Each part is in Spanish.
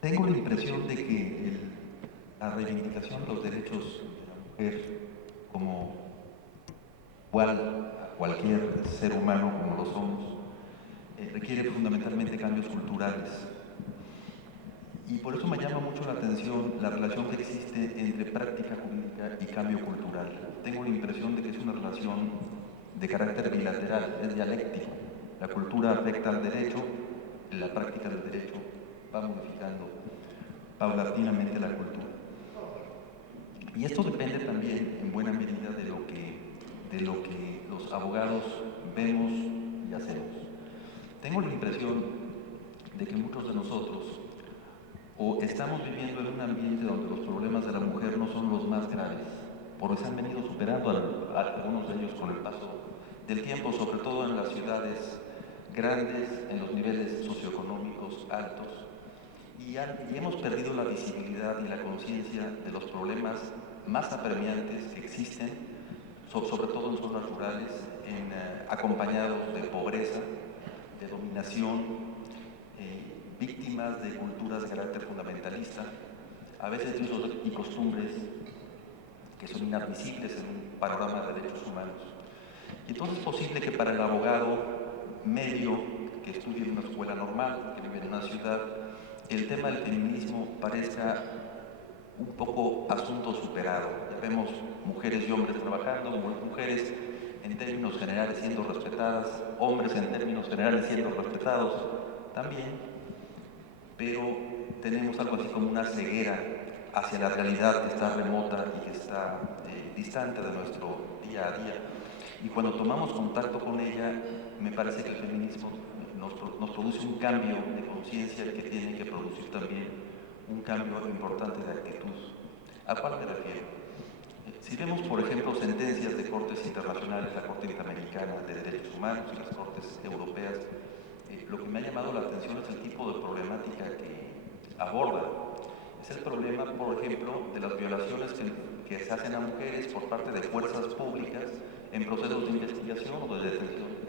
Tengo la impresión de que la reivindicación de los derechos de la mujer como igual a cualquier ser humano como lo somos, requiere fundamentalmente cambios culturales. Y por eso me llama mucho la atención la relación que existe entre práctica jurídica y cambio cultural. Tengo la impresión de que es una relación de carácter bilateral, es dialéctico. La cultura afecta al derecho, la práctica del derecho va modificando paulatinamente la cultura. Y esto depende también en buena medida de lo que los abogados vemos y hacemos. Tengo la impresión de que muchos de nosotros o estamos viviendo en un ambiente donde los problemas de la mujer no son los más graves, porque se han venido superando algunos de ellos con el paso del tiempo, sobre todo en las ciudades grandes, en los niveles socioeconómicos altos, y hemos perdido la visibilidad y la conciencia de los problemas más apremiantes que existen, sobre todo en zonas rurales, acompañados de pobreza, de dominación, víctimas de culturas de carácter fundamentalista, a veces de usos y costumbres que son inadmisibles en un panorama de derechos humanos. Y entonces es posible que para el abogado medio que estudia en una escuela normal, que vive en una ciudad, el tema del feminismo parezca un poco asunto superado. Ya vemos mujeres y hombres trabajando, mujeres en términos generales siendo respetadas, hombres en términos generales siendo respetados también, pero tenemos algo así como una ceguera hacia la realidad que está remota y que está distante de nuestro día a día. Y cuando tomamos contacto con ella, me parece que el feminismo nos produce un cambio de conciencia que tiene que producir también un cambio importante de actitud. ¿A cuál me refiero? Si vemos, por ejemplo, sentencias de cortes internacionales, la Corte Interamericana de Derechos Humanos y las cortes europeas, lo que me ha llamado la atención es el tipo de problemática que aborda. Es el problema, por ejemplo, de las violaciones que se hacen a mujeres por parte de fuerzas públicas en procesos de investigación o de detención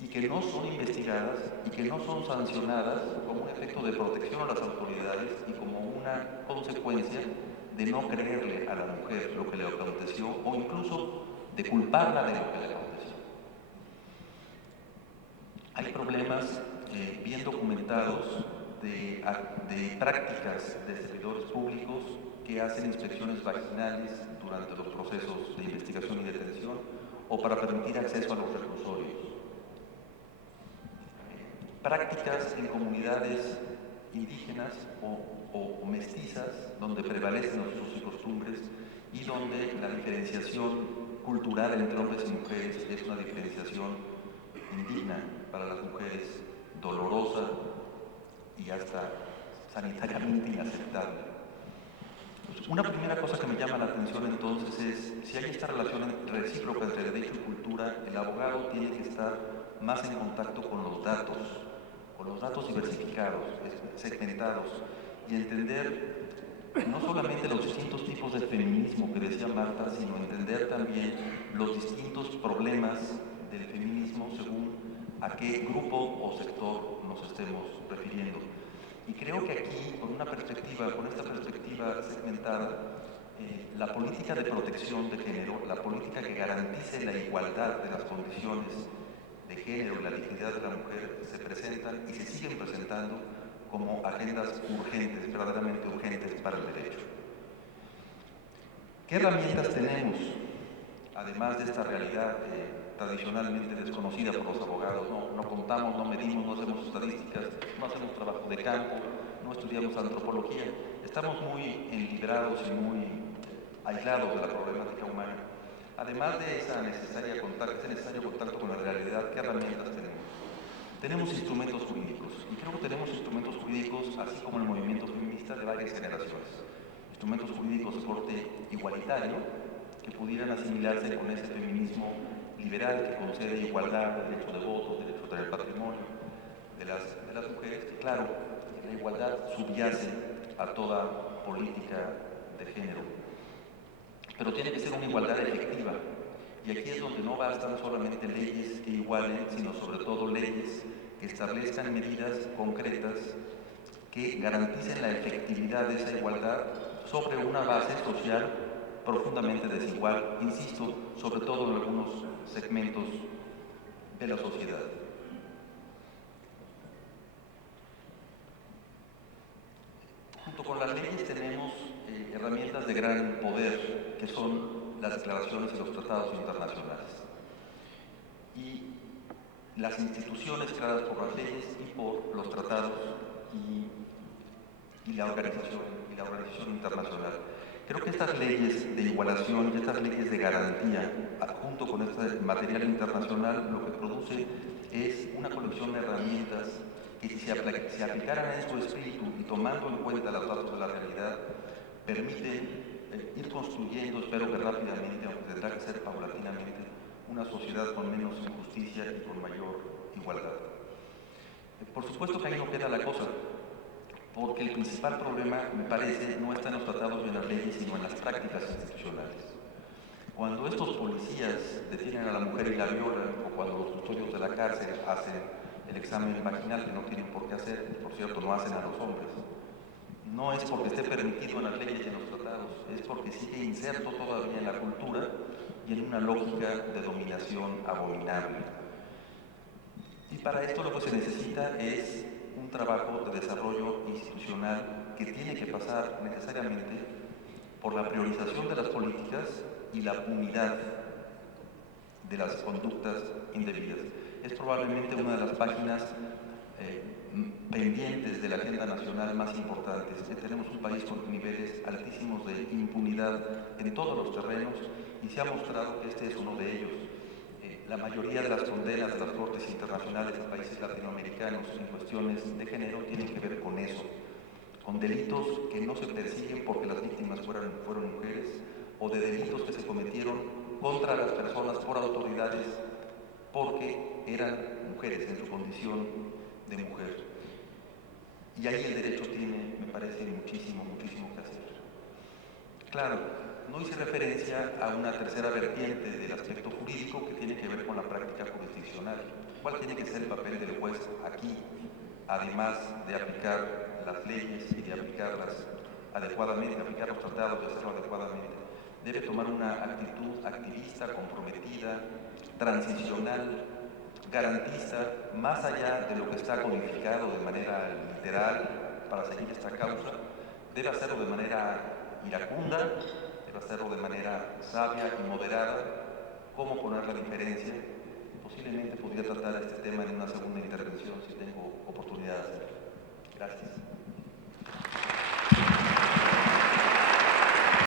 y que no son investigadas y que no son sancionadas como un efecto de protección a las autoridades y como una consecuencia de no creerle a la mujer lo que le aconteció o incluso de culparla de lo que le aconteció. Hay problemas bien documentados de prácticas de servidores públicos que hacen inspecciones vaginales durante los procesos de investigación y detención o para permitir acceso a los reclusorios. Prácticas en comunidades indígenas o mestizas donde prevalecen los usos y costumbres y donde la diferenciación cultural entre hombres y mujeres es una diferenciación indigna para las mujeres, dolorosa y hasta sanitariamente inaceptable. Pues una primera cosa que me llama la atención entonces es, si hay esta relación recíproca entre derecho y cultura, el abogado tiene que estar más en contacto con los datos diversificados, segmentados, y entender no solamente los distintos tipos de feminismo que decía Marta, sino entender también los distintos problemas del feminismo según a qué grupo o sector nos estemos refiriendo. Y creo que aquí, con esta perspectiva segmentada, la política de protección de género, la política que garantice la igualdad de las condiciones de género y la dignidad de la mujer se presentan y se siguen presentando como agendas urgentes, verdaderamente urgentes para el derecho. ¿Qué herramientas tenemos, además de esta realidad tradicionalmente desconocida por los abogados? No contamos, no medimos, no hacemos estadísticas, no hacemos trabajo de campo, no estudiamos antropología. Estamos muy librados y muy aislados de la problemática humana. Además de ese necesario contacto con la realidad, ¿qué herramientas tenemos? Tenemos instrumentos jurídicos, y creo que tenemos instrumentos jurídicos, así como el movimiento feminista, de varias generaciones. Instrumentos jurídicos de corte igualitario, que pudieran asimilarse con ese feminismo liberal que concede igualdad, derecho de voto, derecho a tener patrimonio de las mujeres, que claro, la igualdad subyace a toda política de género. Pero tiene que ser una igualdad efectiva. Y aquí es donde no bastan solamente leyes que igualen, sino sobre todo leyes que establezcan medidas concretas que garanticen la efectividad de esa igualdad sobre una base social profundamente desigual, insisto, sobre todo en algunos segmentos de la sociedad. Junto con las leyes tenemos herramientas de gran poder, que son las declaraciones y los tratados internacionales. Y las instituciones creadas por las leyes y por los tratados y la organización internacional. Creo que estas leyes de igualación y estas leyes de garantía, junto con este material internacional, lo que produce es una colección de herramientas que si se aplicaran en su espíritu y tomando en cuenta los datos de la realidad, permiten ir construyendo, espero que rápidamente, aunque tendrá que ser paulatinamente, una sociedad con menos injusticia y con mayor igualdad. Por supuesto que ahí no queda la cosa, porque el principal problema, me parece, no está en los tratados y en las leyes, sino en las prácticas institucionales. Cuando estos policías detienen a la mujer y la violan, o cuando los custodios de la cárcel hacen el examen vaginal, que no tienen por qué hacer, y por cierto no hacen a los hombres, no es porque esté permitido en las leyes y en los tratados, es porque sigue inserto todavía en la cultura y en una lógica de dominación abominable. Y para esto lo que se necesita es un trabajo de desarrollo institucional que tiene que pasar necesariamente por la priorización de las políticas y la unidad de las conductas indebidas. Es probablemente una de las páginas pendientes de la agenda nacional más importantes. Tenemos un país con niveles altísimos de impunidad en todos los terrenos y se ha mostrado que este es uno de ellos. La mayoría de las condenas de las cortes internacionales de países latinoamericanos en cuestiones de género tienen que ver con eso, con delitos que no se persiguen porque las víctimas fueron mujeres, o de delitos que se cometieron contra las personas por autoridades porque eran mujeres en su condición de mujer. Y ahí el derecho tiene, me parece, muchísimo que hacer. Claro, no hice referencia a una tercera vertiente del aspecto jurídico que tiene que ver con la práctica jurisdiccional. ¿Cuál tiene que ser el papel del juez aquí, además de aplicar las leyes y de aplicarlas adecuadamente, aplicar los tratados y hacerlo adecuadamente? Debe tomar una actitud activista, comprometida, transicional, garantista, más allá de lo que está codificado de manera literal para seguir esta causa. Debe hacerlo de manera iracunda, debe hacerlo de manera sabia y moderada. ¿Cómo poner la diferencia? Posiblemente podría tratar este tema en una segunda intervención si tengo oportunidad de hacerlo. Gracias.